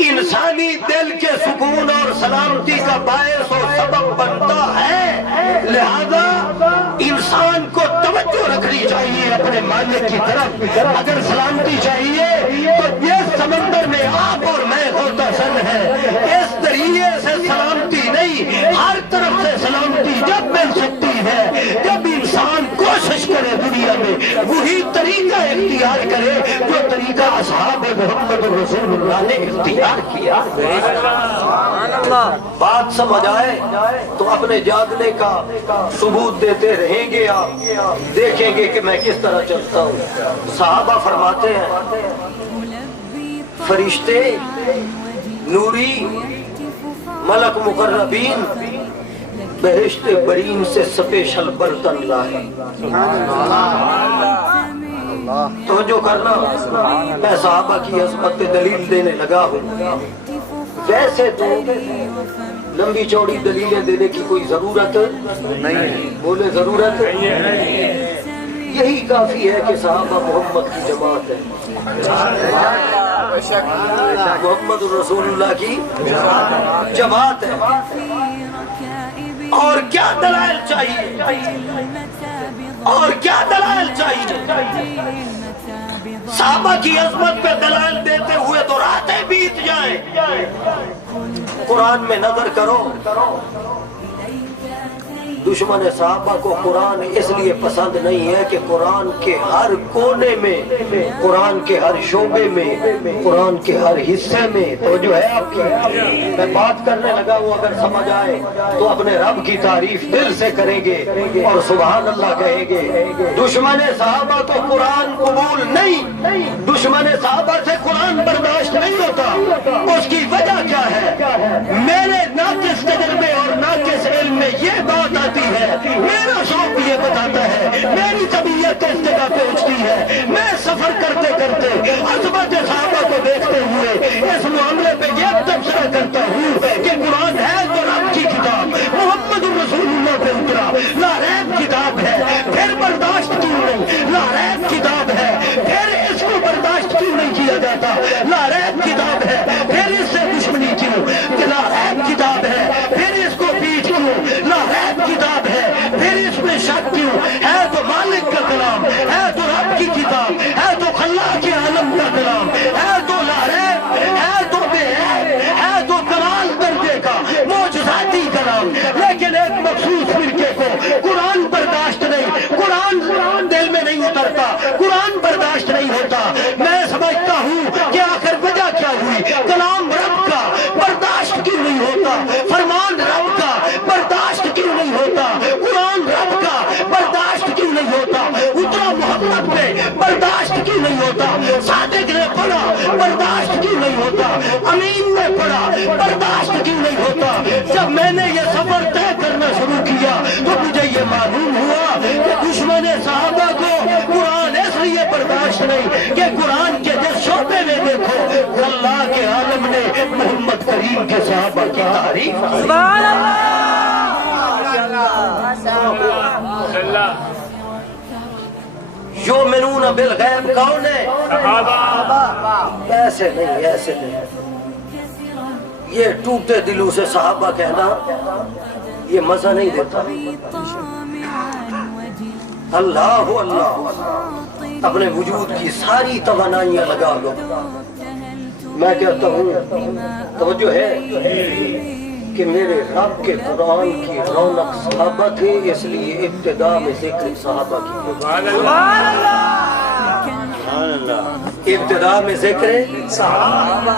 انسانی دل کے سکون اور سلامتی کا باعث و سبب بنتا ہے، لہذا انسان کو توجہ رکھنی چاہیے اپنے مالک کی طرف۔ اگر سلامتی چاہیے تو یہ سمندر میں آپ اور میں غوطہ زن ہے، اس ذریعے سے سلامتی نہیں، ہر طرف سے سلامتی جب مل سکتی ہے جب انسان کوشش کرے دنیا میں وہی طریقہ اختیار کرے جو طریقہ اصحاب محمد رسول اللہ نے اختیار کیا۔ بات سمجھ آئے تو اپنے جاگنے کا ثبوت دیتے رہیں گے، آپ دیکھیں گے کہ میں کس طرح چلتا ہوں۔ صحابہ فرماتے ہیں فرشتے، نوری، ملک مقربین بہشت برین سے سپیشل برتن لائے۔ توجہ کرنا، میں صحابہ کی عظمت پہ دلیل دینے لگا ہوں۔ ویسے تو لمبی چوڑی دلیلیں دینے کی کوئی ضرورت نہیں ہے، بولے ضرورت یہی کافی ہے کہ صحابہ محمد کی جماعت ہے، محمد رسول اللہ کی جماعت ہے۔ اور کیا دلائل چاہیے، اور کیا دلائل چاہیے؟ صحابہ کی عظمت پہ دلائل دیتے ہوئے تو راتیں بیت جائیں۔ قرآن میں نظر کرو، دشمن صحابہ کو قرآن اس لیے پسند نہیں ہے کہ قرآن کے ہر کونے میں، قرآن کے ہر شعبے میں، قرآن کے ہر حصے میں تو جو ہے آپ کی میں بات کرنے لگا ہوں، اگر سمجھ آئے تو اپنے رب کی تعریف دل سے کریں گے اور سبحان اللہ کہیں گے۔ دشمن صحابہ کو قرآن قبول نہیں، دشمن صحابہ سے قرآن برداشت نہیں ہوتا۔ اس کی وجہ کیا ہے؟ میرے ناقص تجربے اور ناقص علم میں یہ بات آتی ہے، میرا شوق یہ بتاتا ہے، میری طبیعت اس جگہ پہنچتی ہے، میں سفر کرتے کرتے عظمت صحابہ کو دیکھتے ہوئے اس معاملے پہ یہ تبصرہ کرتا ہوں کہ قرآن ہے تو رب کی کتاب، محمد رسول اللہ پہ اترا، لا ریب کتاب ہے، پھر برداشت کیوں نہیں؟ لا ریب کتاب ہے، پھر اس کو برداشت کیوں نہیں کیا جاتا؟ لا ریب کتاب ہے، پھر اس سے دشمنی کیوں؟ لا ریب کتاب ہے، پھر اس کو پیٹ کیوں؟ لا ریب کتاب ہے، پھر اس میں شک کیوں؟ ہے تو مالک کا کلام، ہے تو رب کی کتاب، ہے تو خلاق عالم کا کلام، ہے تو لا ریب، ہے تو بے عیب، ہے تو کمال درجے کا معجزاتی کلام، لیکن ایک مخصوص فرقے کو قرآن برداشت نہیں، قرآن دل میں نہیں اترتا، قرآن برداشت نہیں ہوتا۔ میں سمجھتا ہوں کہ آخر وجہ کیا ہوئی؟ کلام رب کا برداشت کیوں نہیں ہوتا؟ فرمان رب کا برداشت کیوں نہیں ہوتا؟ قرآن رب کا برداشت کیوں نہیں ہوتا؟ اترا محمد پہ برداشت کیوں نہیں ہوتا؟ صادق نے پڑھا برداشت کیوں نہیں ہوتا؟ امین نے پڑھا برداشت کیوں نہیں ہوتا؟ جب میں نے یہ سفر طے کرنا شروع کیا تو مجھے یہ معلوم ہوا کہ دشمن صحابہ کو قرآن اس لیے برداشت نہیں کہ قرآن کے جس شعبے میں دیکھو اللہ کے عالم نے محمد کریم کے صحابہ کی تعریف کی۔ سبحان اللہ۔ یؤمنون بالغیب کون ہے؟ ایسے نہیں، ایسے نہیں، یہ ٹوٹے دلوں سے صحابہ کہنا یہ مزہ نہیں دیتا۔ اللہ اللہ، اپنے وجود کی ساری توانائیاں لگا لو۔ میں کہتا ہوں توجہ ہے کہ میرے رب کے قرآن کی رونق صحابہ تھی، اس لیے ابتدا میں ذکر صحابہ کی۔ سبحان اللہ۔ ابتدا میں ذکر صحابہ،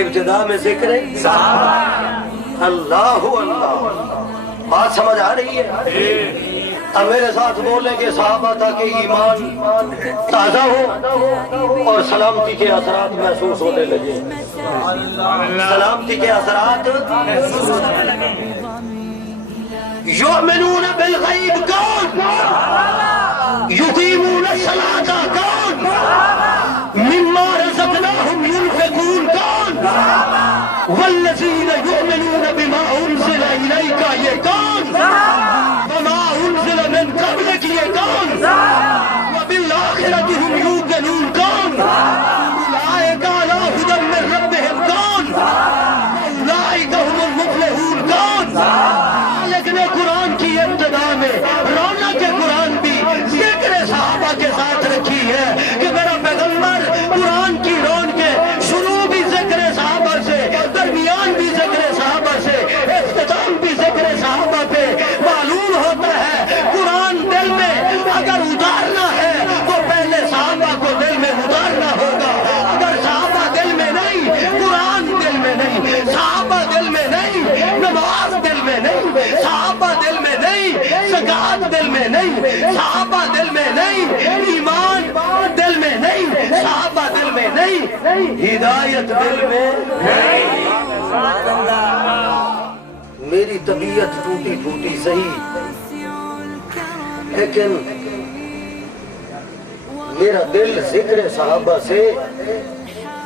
ابتدا میں ذکر صحابہ۔ اللہ اللہ، بات سمجھ آ رہی ہے؟ اب میرے ساتھ بولیں کہ صحابہ تاکہ ایمان تازہ ہو اور سلامتی کے اثرات محسوس ہونے لگے، سلامتی کے اثرات محسوس ہونے لگے۔ یؤمنون بالغیب کون؟ یقیمون الصلاۃ کون؟ مما رزقناہم ينفقون کون؟ والذین یؤمنون بما انزل الیک یہ کون؟ وما انزل من قبلک یہ کون؟ وبالآخرۃ هم یوقنون کون؟ اولئک علی ھدی من ربہم کون؟ ہدایت دل میں نہیں۔ میری طبیعت ٹوٹی پھوٹی صحیح، لیکن میرا دل ذکر صحابہ سے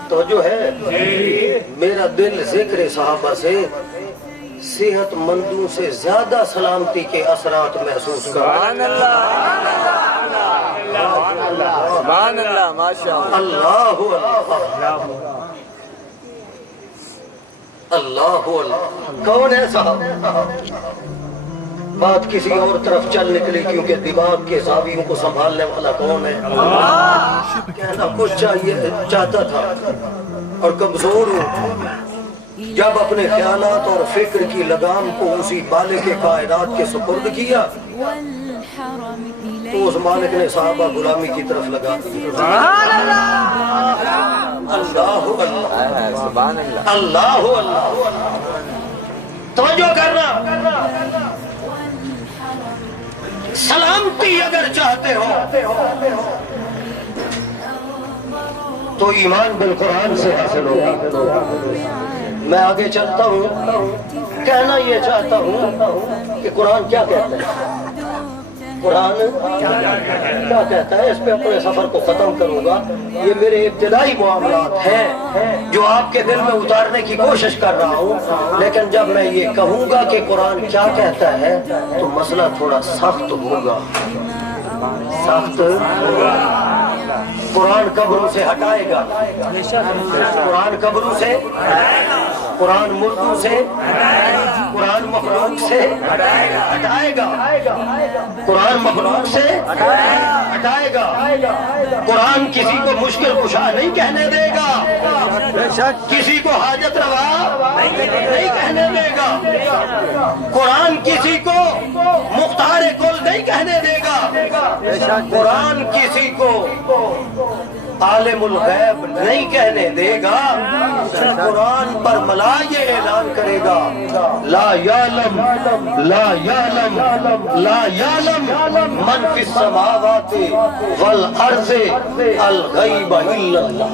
تو جو ہے، میرا دل ذکر صحابہ سے صحت مندوں سے زیادہ سلامتی کے اثرات محسوس کر رہا ہے۔ سبحان اللہ، ماشاء اللہ اللہ اللہ۔ کون ہے صاحب؟ بات کسی اور طرف چل نکلی، کیونکہ دماغ کے زاویوں کو سنبھالنے والا کون ہے؟ کہنا کچھ چاہتا تھا اور کمزور ہوں۔ جب اپنے خیالات اور فکر کی لگام کو اسی مالک کائنات کے سپرد کیا تو اس مالک نے صحابہ غلامی کی طرف لگا دی۔ اللہ اللہ اللہ۔ توجہ کرنا، سلامتی اگر چاہتے ہو تو ایمان بالقرآن سے حاصل ہوگا۔ میں آگے چلتا ہوں، کہنا یہ چاہتا ہوں کہ قرآن کیا کہتا ہے، قرآن کیا کہتا ہے، اس پہ اپنے سفر کو ختم کروں گا۔ یہ میرے ابتدائی معاملات ہیں جو آپ کے دل میں اتارنے کی کوشش کر رہا ہوں، لیکن جب میں یہ کہوں گا کہ قرآن کیا کہتا ہے تو مسئلہ تھوڑا سخت ہوگا، سخت ہوگا۔ قرآن قبروں سے ہٹائے گا، قرآن قبروں سے، قرآن مردوں سے، قرآن مخلوق سے ہٹائے گا، قرآن مخلوق سے ہٹائے گا۔ قرآن کسی کو مشکل کشا نہیں کہنے دے گا، کسی کو حاجت روا نہیں کہنے دے گا، قرآن کسی کو مختار کل نہیں کہنے دے گا، قرآن کسی کو عالم الغیب نہیں کہنے دے گا۔ قرآن پر ملا یہ اعلان کرے گا، لا یعلم لا یعلم لا یعلم من فی السماوات والارض الغیب الا اللہ۔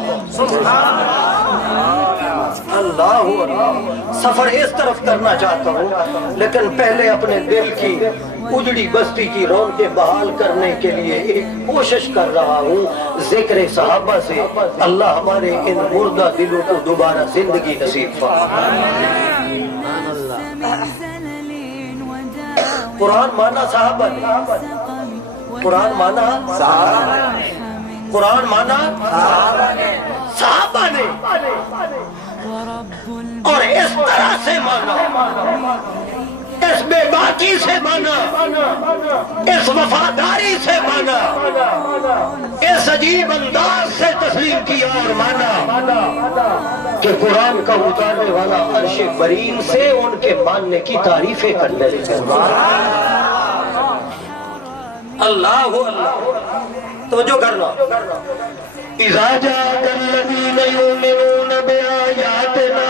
اللہ سفر اس طرف کرنا چاہتا ہوں، لیکن پہلے اپنے دل کی اجڑی بستی کی رونقیں بحال کرنے کے لیے ایک کوشش کر رہا ہوں ذکر صحابہ سے۔ اللہ ہمارے ان مردہ دلوں کو دوبارہ زندگی نصیب فرمائے۔ قرآن مانا صحابہ نے، قرآن مانا صحابہ، قرآن مانا صحابہ نے، اور اس طرح سے مانا، اس بے باکی سے مانا، اس وفاداری سے مانا، اس عجیب انداز سے تسلیم کیا اور مانا کہ قرآن کا اتارنے والا عرش برین سے ان کے ماننے کی تعریفیں کرنے لگے۔ اللہ اللہ، توجہ کرنا۔ اذا جاءك الذين يؤمنون بآياتنا،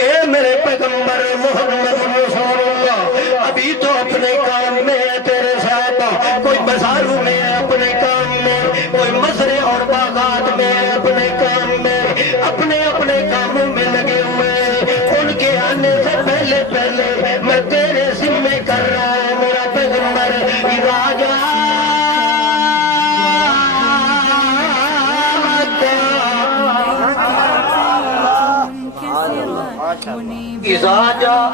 اے میرے پیغمبر محمد رسول اللہ، ابھی تو اپنے کام میں ہے تیرے صحابہ، کوئی بازاروں میں ہے اپنے کام میں، کوئی مزرے اور باغات میں ہے اپنے کام میں، اپنے اپنے کاموں میں لگے ہوئے ہیں۔ ان کے آنے سے پہلے پہلے میں تیرے ذمے کر رہا ہوں میرا پیغمبر، اذا جاء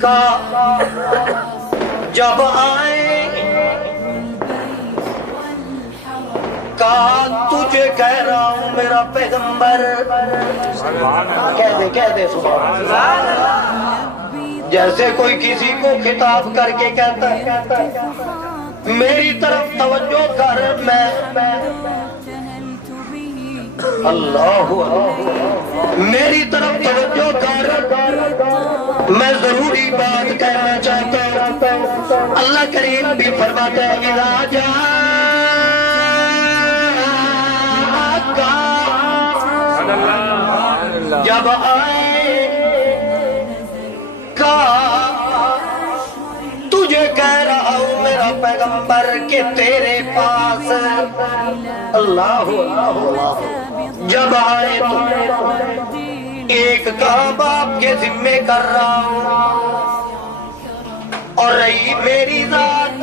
کا جب آئے کا تجھے کہہ رہا ہوں میرا پیغمبر، کہہ دے سبحان اللہ۔ جیسے کوئی کسی کو خطاب کر کے کہتا ہے میری طرف توجہ کر، میں اللہ میری طرف توجہ کر، میں ضروری بات کہنا چاہتا ہوں۔ اللہ کریم بھی فرماتا ہے اذا جاءک، جب آئے کا تجھے کہہ رہا ہوں میرا پیغمبر، پیغمبر کہ تیرے پاس اللہ جب آئے تو ایک کام آپ کے ذمے کر رہا ہوں، اور رہی میری ذات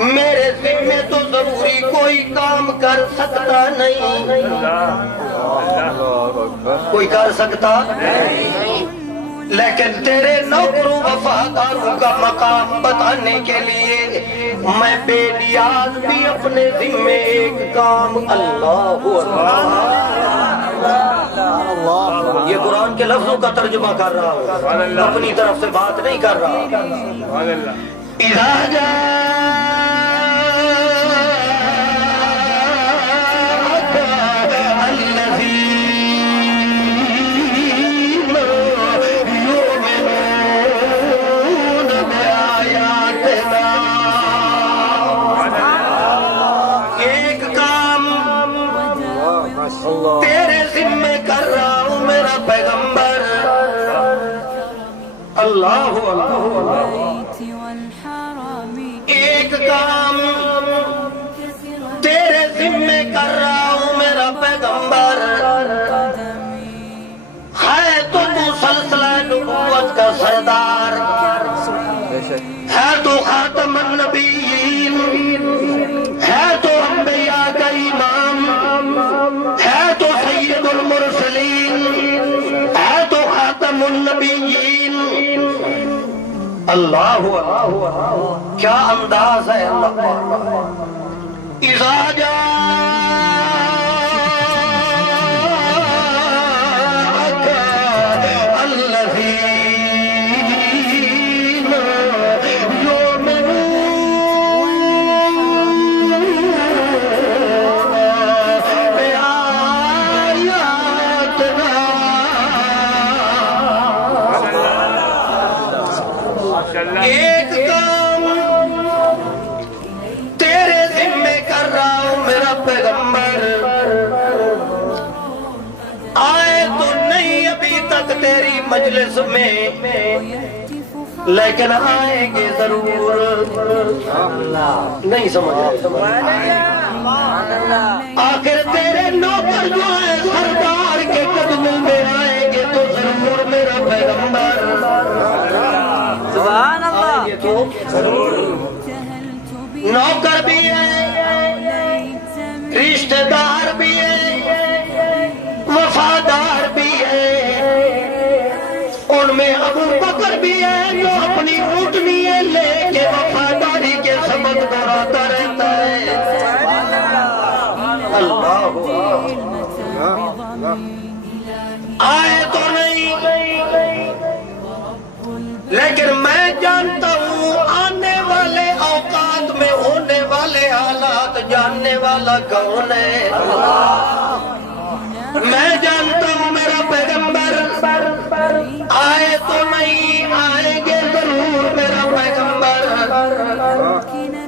میرے ذمے تو ضروری کوئی کام کر سکتا نہیں، کوئی کر سکتا نہیں، لیکن تیرے نوکروں وفاداروں کا مقام بتانے کے لیے میں بے نیاز بھی اپنے ذمے ایک کام اللہ یہ قرآن کے لفظوں کا ترجمہ کر رہا ہوں، اپنی طرف سے بات نہیں کر رہا۔ اذا جاءك الذين يؤمنون بآياتنا، ایک کام تیرے ذمے کر رہا ہوں میرا پیغمبر اللہ ایک کام تیرے ذمے کر رہا ہوں میرا پیغمبر، ہے تو سلسلہ نبوت کا سردار، ہے تو خاتم النبیین، ہے تو انبیاء کا امام، ہے تو سید المرسلین، ہے تو خاتم النبیین۔ اللہ کیا انداز ہے اللہ پاک۔ اذا جاءك الذين يؤمنون بآياتنا، ایک کام تیرے ذمے کر رہا ہوں میرا پیغمبر، آئے تو نہیں ابھی تک تیری مجلس میں، لیکن آئیں گے ضرور۔ نہیں سمجھ آئے؟ آخر تیرے نوکر جو ہے سردار کے قدموں میں آئیں گے تو ضرور میرا پیغمبر، سبحان اللہ، نوکر بھی ہے، رشتہ دار بھی ہے، وفادار بھی ہے، ان میں ابو بکر بھی ہے جو اپنی اونٹنی لے کے وفاداری کے سبق دہراتا رہتا ہے۔ اللہ آئے تو نہیں، لیکن میں جانتا ہوں آنے والے اوقات میں ہونے والے حالات جاننے والا کون ہے؟ میں جانتا ہوں میرا پیغمبر آئے تو نہیں، آئیں گے ضرور میرا پیغمبر،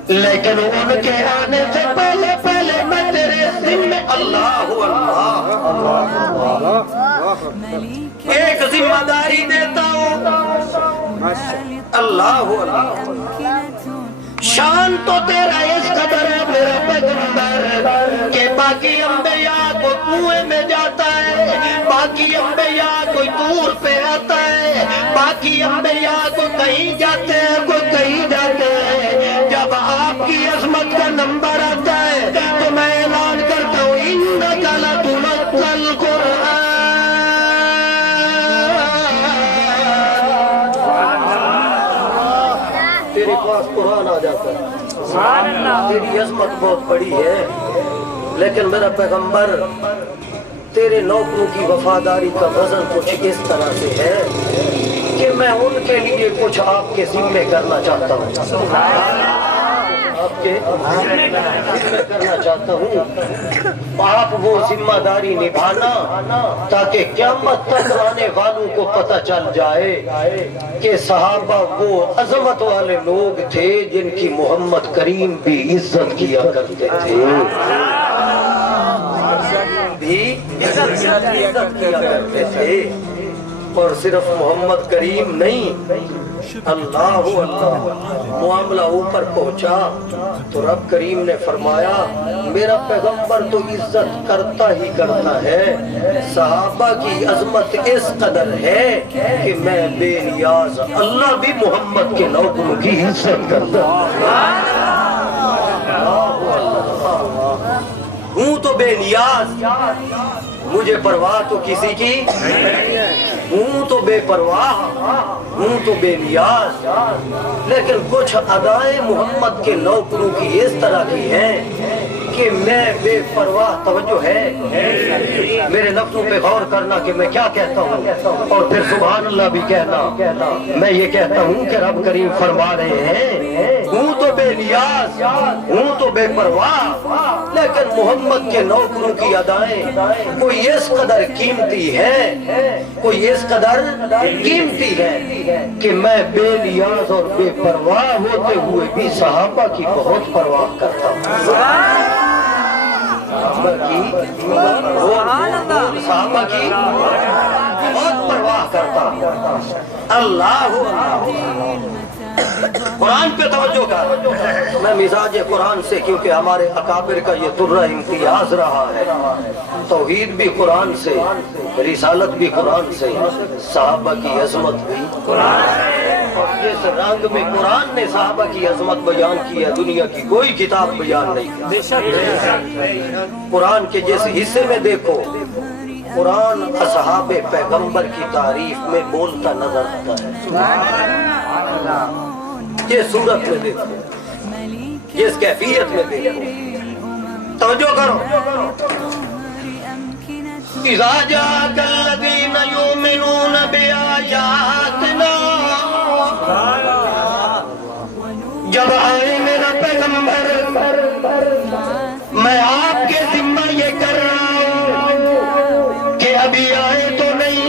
لیکن ان کے آنے سے پہلے پہلے میں تیرے ذمے اللہ ایک ذمہ داری دیتا ہوں۔ اللہ شان تو تیرا اس قدر ہے میرا پیغمبر کہ باقی انبیاء کو کنویں میں جاتا ہے، باقی انبیاء کوئی دور پہ آتا ہے، باقی انبیاء کو کہیں جاتے ہیں کوئی کہیں جاتے ہیں، جب آپ کی عظمت کا نمبر آتا ہے تو میں اعلان کرتا ہوں انک لتلقی القرآن، تیرے پاس قرآن آ جاتا ہے۔ تیری عظمت بہت بڑی ہے، لیکن میرا پیغمبر تیرے نوکروں کی وفاداری کا وزن کچھ اس طرح سے ہے کہ میں ان کے لیے کچھ آپ کے ذمے کرنا چاہتا ہوں، آپ کے ذمے کرنا چاہتا ہوں، آپ وہ ذمہ داری نبھانا تاکہ قیامت تک آنے والوں کو پتہ چل جائے کہ صحابہ وہ عظمت والے لوگ تھے جن کی محمد کریم بھی عزت کیا کرتے تھے، بھی عزت کیا کرتے تھے، اور صرف محمد کریم نہیں اللہ اللہ معاملہ اوپر پہنچا تو رب کریم نے فرمایا میرا پیغمبر تو عزت کرتا ہی کرتا ہے، صحابہ کی عظمت اس قدر ہے کہ میں بے نیاز، اللہ بھی محمد کے نوکروں کی عزت کرتا ہوں تو بے نیاز، مجھے پرواہ تو کسی کی ہوں تو بے پرواہ، ہوں تو بے نیاز، لیکن کچھ ادائیں محمد کے نوکروں کی اس طرح کی ہیں کہ میں بے پرواہ، توجہ ہے میرے لفظوں پہ غور کرنا کہ میں کیا کہتا ہوں، اور پھر سبحان اللہ بھی کہنا۔ میں یہ کہتا ہوں کہ رب کریم فرما رہے ہیں ہوں تو بے نیاز، ہوں تو بے پرواہ، لیکن محمد کے نوکروں کی ادائیں کوئی اس قدر قیمتی ہے، کوئی اس قدر قیمتی ہے کہ میں بے نیاز اور بے پرواہ ہوتے ہوئے بھی صحابہ کی بہت پرواہ کرتا ہوں، صحابہ کی بہت پرواہ کرتا ہوں۔ اللہ قرآن پہ توجہ کر، میں مزاج قرآن سے، کیونکہ ہمارے اکابر کا یہ درہ امتیاز رہا ہے، توحید بھی قرآن سے، رسالت بھی قرآن سے، صحابہ کی عظمت بھی قرآن سے، اور جس رنگ میں قرآن نے صحابہ کی عظمت بیان کی ہے دنیا کی کوئی کتاب بیان نہیں کی۔ قرآن کے جس حصے میں دیکھو قرآن اصحاب پیغمبر کی تعریف میں بولتا نظر آتا ہے، جس صورت میں دیکھو، جس کیفیت میں دیکھو، توجہ کرو۔ اذا جاءك الذين يؤمنون بآياتنا، جب آئے میرا پیغمبر، میں آپ کے ذمہ یہ کر رہا ہوں کہ ابھی آئے تو نہیں،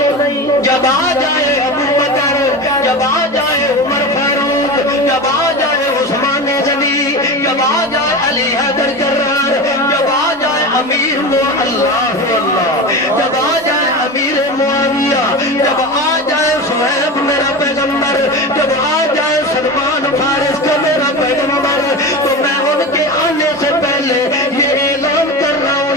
جب آ جائے ابو بکر، جب آ جائے عمر فاروق، جب آ جائے عثمان غنی، جب آ جائے علی حیدر جرار، جب آ جائے امیر اللہ اللہ، جب آ جائے امیر معاویہ، جب آ جائے صہیب میرا پیغمبر، جب آ جائے سلمان فارس کا میرا پیغمبر، تو میں ان کے آنے سے پہلے یہ اعلان کر رہا ہوں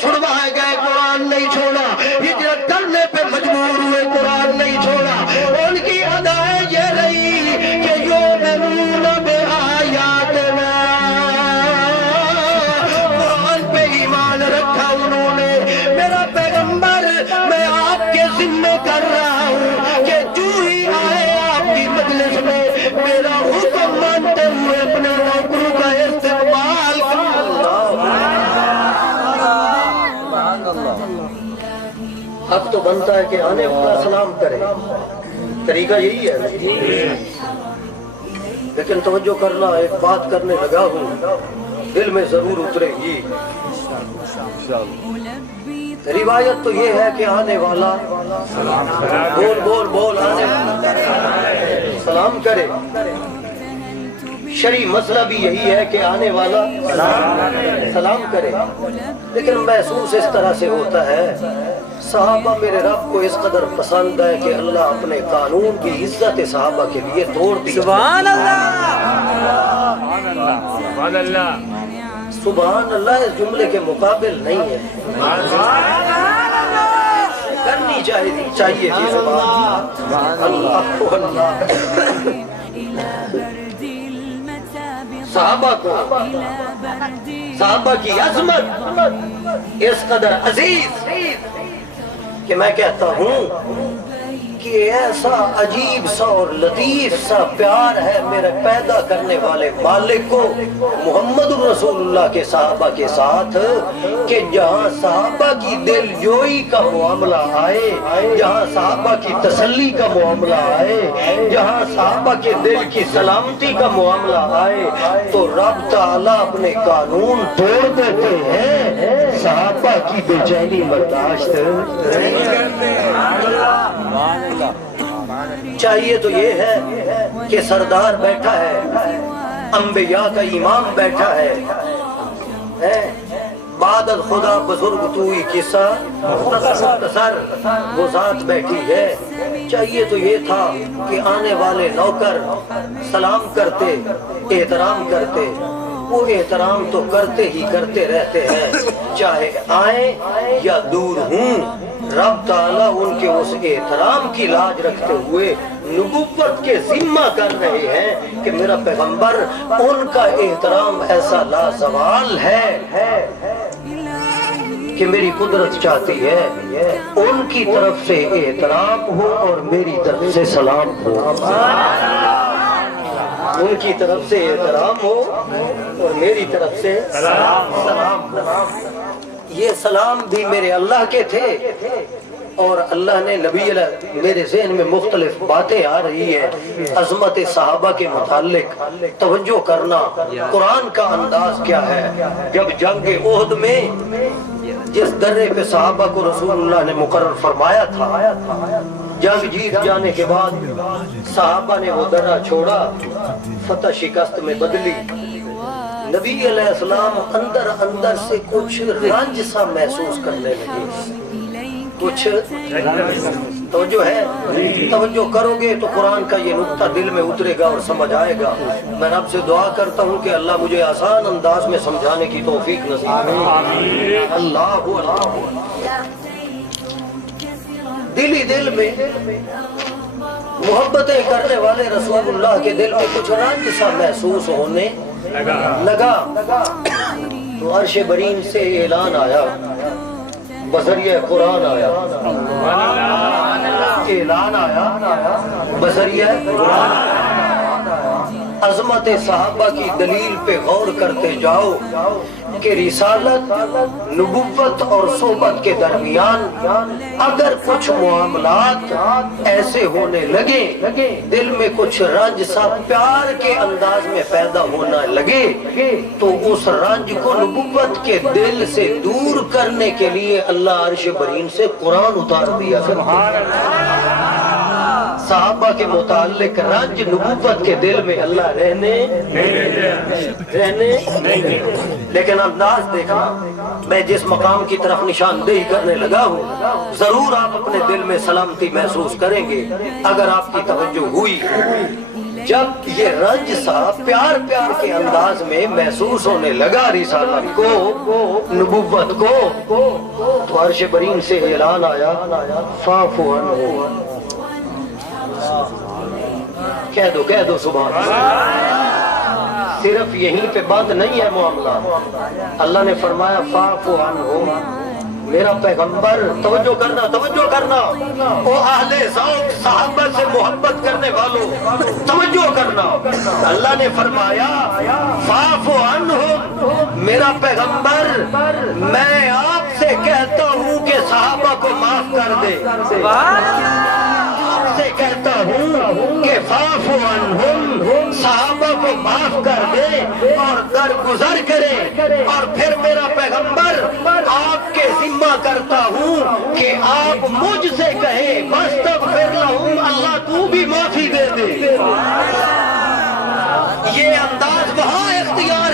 چھڑوائے گئے قرآن نہیں چھوڑا، ہجرت کرنے پہ مجبور ہوئے قرآن نہیں چھوڑا، ان کی ادائیں یہ رہی کہ یؤمنون بآیاتنا، قرآن پہ ایمان رکھا انہوں نے۔ میرا پیغمبر میں آپ کے ذمہ کر رہا ہوں کہ جو ہی آئے آپ کی مجلس میں میرا حکم مانتے ہوئے اپنے نوکروں کا استقبال کرو۔ حق تو بنتا ہے کہ آنے والا سلام کرے، طریقہ یہی ہے، لیکن توجہ کرنا، ایک بات کرنے لگا ہوں دل میں ضرور اترے گی۔ روایت تو یہ ہے کہ آنے والا بول بول بول آنے والا سلام کرے، شرعی مسئلہ بھی یہی ہے کہ آنے والا سلام کرے، لیکن محسوس اس طرح سے ہوتا ہے صحابہ میرے رب کو اس قدر پسند ہے کہ اللہ اپنے قانون کی عزت صحابہ کے لیے توڑ دی۔ سبحان اللہ، سبحان اللہ، سبحان اللہ اس جملے کے مقابل نہیں ہے، کرنی چاہیے تھی سبحان اللہ اللہ۔ صحابہ کو، صحابہ کی عظمت اس قدر عزیز کہ میں کہتا ہوں کہ ایسا عجیب سا اور لطیف سا پیار ہے میرے پیدا کرنے والے مالک کو محمد رسول اللہ کے صحابہ کے ساتھ کہ جہاں صحابہ کی دل جوئی کا معاملہ آئے، جہاں صحابہ کی تسلی کا معاملہ آئے، جہاں صحابہ کے دل کی سلامتی کا معاملہ آئے تو رب تعالیٰ اپنے قانون توڑ دیتے ہیں۔ صحابہ کی بے چینی برداشت نہیں کرتے۔ چاہیے تو یہ ہے کہ سردار بیٹھا ہے، انبیاء کا امام بیٹھا ہے، بعد خدا بزرگ توئی قصہ مختصر وہ ذات بیٹھی ہے۔ چاہیے تو یہ تھا کہ آنے والے نوکر سلام کرتے، احترام کرتے، وہ احترام تو کرتے ہی کرتے رہتے ہیں، چاہے آئیں یا دور ہوں۔ رب تعالیٰ ان کے اس احترام کی لاج رکھتے ہوئے نبوت کے ذمہ کر رہے ہیں کہ میرا پیغمبر ان کا احترام ایسا لازوال ہے کہ میری قدرت چاہتی ہے ان کی طرف سے احترام ہو اور میری طرف سے سلام ہو، ان کی طرف سے احترام ہو اور میری طرف سے سلام ہو۔ یہ سلام بھی میرے اللہ کے تھے، اور اللہ نے نبی میرے ذہن میں مختلف باتیں آ رہی ہے عظمت صحابہ کے متعلق توجہ کرنا۔ قرآن کا انداز کیا ہے؟ جب جنگ احد میں جس درے پہ صحابہ کو رسول اللہ نے مقرر فرمایا تھا، جنگ جیت جانے کے بعد صحابہ نے وہ درہ چھوڑا، فتح شکست میں بدلی۔ نبی علیہ السلام اندر اندر سے کچھ رنج سا محسوس کرنے لگے، کچھ توجہ ہے، توجہ کرو گے تو قرآن کا یہ نقطہ دل میں اترے گا اور سمجھ آئے گا۔ میں رب سے دعا کرتا ہوں کہ اللہ مجھے آسان انداز میں سمجھانے کی توفیق نصیب کرے۔ اللہ دل ہی دل میں محبتیں کرنے والے رسول اللہ کے دل میں کچھ رنج سا محسوس ہونے لگا، تو عرش برین سے اعلان آیا، بذریعہ قرآن آیا، اعلان آیا بذریعہ قرآن۔ عظمت صحابہ کی دلیل پہ غور کرتے جاؤ کہ رسالت، نبوت اور صحبت کے درمیان اگر کچھ معاملات ایسے ہونے لگے، دل میں کچھ رنج سا پیار کے انداز میں پیدا ہونا لگے، تو اس رنج کو نبوت کے دل سے دور کرنے کے لیے اللہ عرش برین سے قرآن اتار دیا۔ صحابہ کے متعلق رنج نبوت کے دل میں اللہ رہنے، لیکن انداز دیکھنا، میں جس مقام کی طرف نشاندہی کرنے لگا ہوں ضرور آپ اپنے دل میں سلامتی محسوس کریں گے اگر آپ کی توجہ ہوئی۔ جب یہ رنج سا پیار کے انداز میں محسوس ہونے لگا رسالت کو، نبوت کو، تو عرش برین سے اعلان آیا، فاعف عنہم۔ کہہ دو سبحان اللہ۔ صرف یہیں پہ بند نہیں ہے معاملہ، اللہ نے فرمایا فاعف عنہم، میرا پیغمبر، توجہ کرنا، او اہل ذوق صحابہ سے محبت کرنے والوں توجہ کرنا، اللہ نے فرمایا فاعف عنہم، میرا پیغمبر میں آپ سے کہتا ہوں کہ صحابہ کو معاف کر دے، سے کہتا ہوں کہ فاعف عنہم، صحابہ کو معاف کر دے اور درگزر کرے، اور پھر میرا پیغمبر آپ کے ذمہ کرتا ہوں کہ آپ مجھ سے کہیں واستغفر لہم، اللہ تو بھی معافی دے دے۔ یہ انداز وہاں اختیار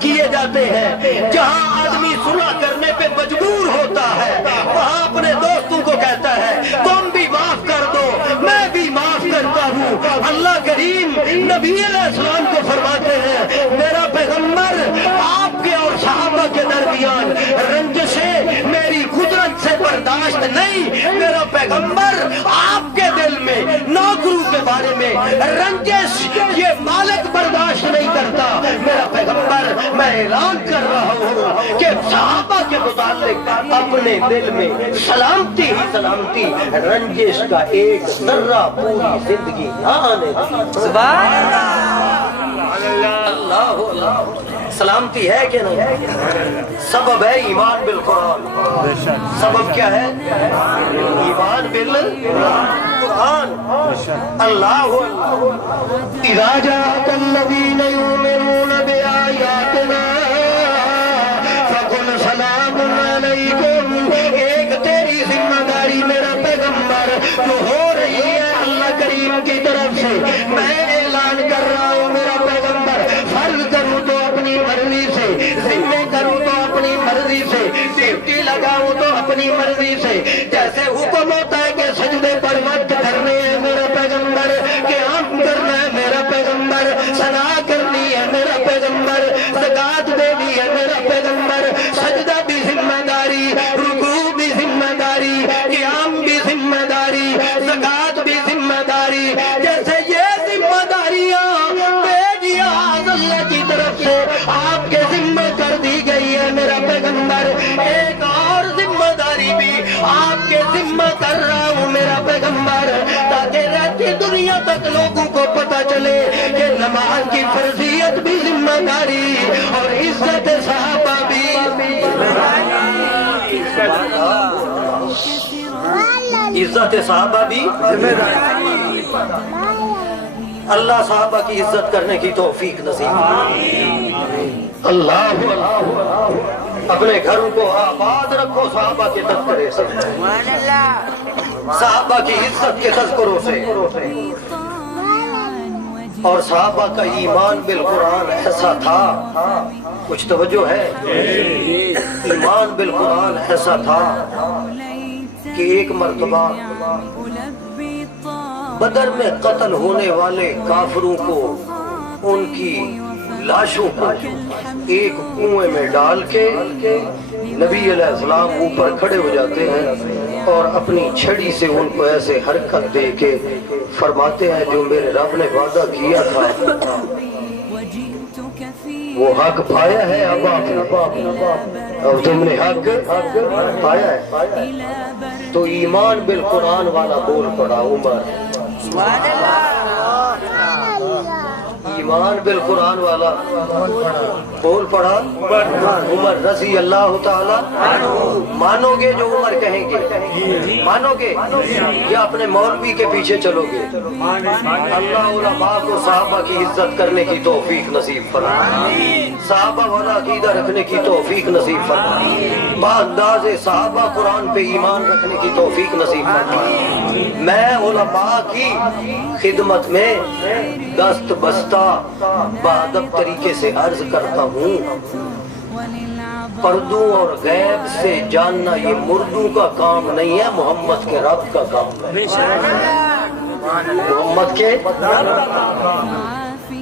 کیے جاتے ہیں جہاں آدمی صلح کرنے پہ مجبور ہوتا ہے، وہاں اپنے دوستوں کو کہتا ہے تم بھی معاف کر دو، میں بھی معاف کرتا ہوں۔ اللہ کریم نبی علیہ السلام کو فرماتے ہیں میرا پیغمبر آپ کے اور صحابہ کے درمیان رنجشیں میری قدرت سے برداشت نہیں، میرا پیغمبر آپ کے دل میں نوکروں کے بارے میں رنجش یہ مالک برداشت نہیں کرتا۔ میرا پیغمبر میں اعلان کر رہا ہوں کہ صحابہ کے متعلق اپنے دل میں سلامتی ہی سلامتی، رنجش کا ایک ذرہ پوری زندگی نہ آنے دی۔ سبحان اللہ، سلامتی ہے کہ نہیں؟ سبب ہے ایمان بالقرآن۔ سبب کیا ہے؟ ایمان بالقرآن۔ اللہ اذا جاءك الذين يؤمنون بآياتنا فقل سلام پیغمبر جو ہو رہی ہے اللہ کریم کی طرف سے، میں اعلان کر رہا ہوں میرا پیغمبر، فرض کروں تو اپنی مرضی سے، ذمہ کروں تو اپنی مرضی سے، ڈیوٹی لگاؤں تو اپنی مرضی سے، جیسے حکم ہوتا ہے کہ سجدے پر وقت کرنے ہیں میرا پیغمبر، کہ ہم کرنا ہے میرا پیغمبر، ثنا کرنی ہے میرا پیغمبر، زکات دینی ہے میرا پیغمبر، سجدہ بھی ذمہ داری، رکوع بھی ذمہ داری، قیام بھی ذمہ داری، زکات بھی ذمہ داری، جیسے یہ ذمہ داریاں بیجیاز اللہ کی طرف سے آپ کے ذمہ کر دی گئی ہے میرا پیغمبر، ایک اور ذمہ داری بھی آپ کے ذمہ کر رہا ہوں میرا پیغمبر، تاکہ رہتی دنیا تک لوگوں کو پتہ چلے کہ نماز کی فرضیت بھی ذمہ داری اور عزت صحابہ بھی عزت صحابہ بھی ذمہ داری۔ اللہ صحابہ کی عزت کرنے کی توفیق نصیب، اللہ اپنے گھروں کو آباد رکھو صحابہ کے تذکرے سے، صحابہ کی عزت کے تذکروں سے، اور صحابہ کا ایمان بالقرآن ایسا تھا، کچھ توجہ ہے، ایمان بالقرآن ایسا تھا کہ ایک مرتبہ بدر میں قتل ہونے والے کافروں کو، ان کی لاشوں کو ایک کنویں میں ڈال کے نبی علیہ السلام اوپر کھڑے ہو جاتے ہیں اور اپنی چھڑی سے ان کو ایسے حرکت دے کے فرماتے ہیں جو میرے رب نے وعدہ کیا تھا وہ حق پایا ہے، اب اب تم نے حق پایا ہے۔ تو ایمان بالقرآن والا بول پڑا عمر، ایمان بالقرآن والا بول پڑا عمر رضی اللہ تعالی عنہ۔ مانو گے جو عمر کہیں گے؟ مانو گے یا اپنے مولوی کے پیچھے چلو گے؟ اللہ علماء کو صحابہ کی عزت کرنے کی توفیق نصیب فرمائے، صحابہ والا عقیدہ رکھنے کی توفیق نصیب فرمائے، بانداز صحابہ قرآن پہ ایمان رکھنے کی توفیق نصیب فرمائے۔ میں علماء کی خدمت میں دست بستہ بادب طریقے سے عرض کرتا ہوں، پردوں اور غیب سے جاننا یہ مردوں کا کام نہیں ہے، محمد کے رب کا کام ہے، محمد کے۔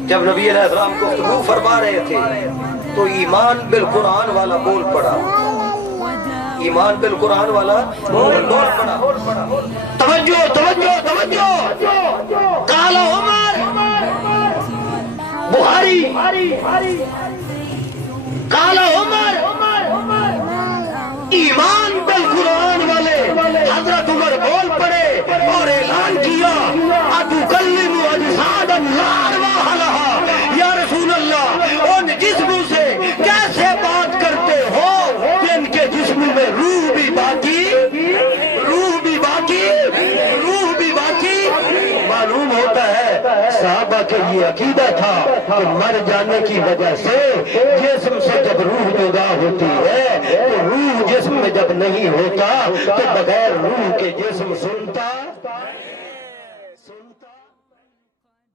جب نبی علیہ السلام گفتگو فرما رہے تھے تو ایمان بالقرآن والا بول پڑا، ایمان بالقرآن والا بول پڑا۔ توجہ توجہ توجہ، قال عمر، بخاری، قال عمر، ایمان بالقرآن والے حضرت عمر بول پڑے اور اعلان کیا، اتکلم اجسادا لا ارواح لها، یا رسول اللہ ان جسموں سے کیسے بات کرتے ہو جن کے جسم میں روح بھی باقی، روح بھی باقی، روح بھی باقی۔ معلوم ہوتا ہے صحابہ کے یہ عقیدہ تھا کہ مر جانے کی وجہ سے جسم سے جب روح جدا ہوتی ہے تو روح جسم میں جب نہیں ہوتا تو بغیر روح کے جسم سنتا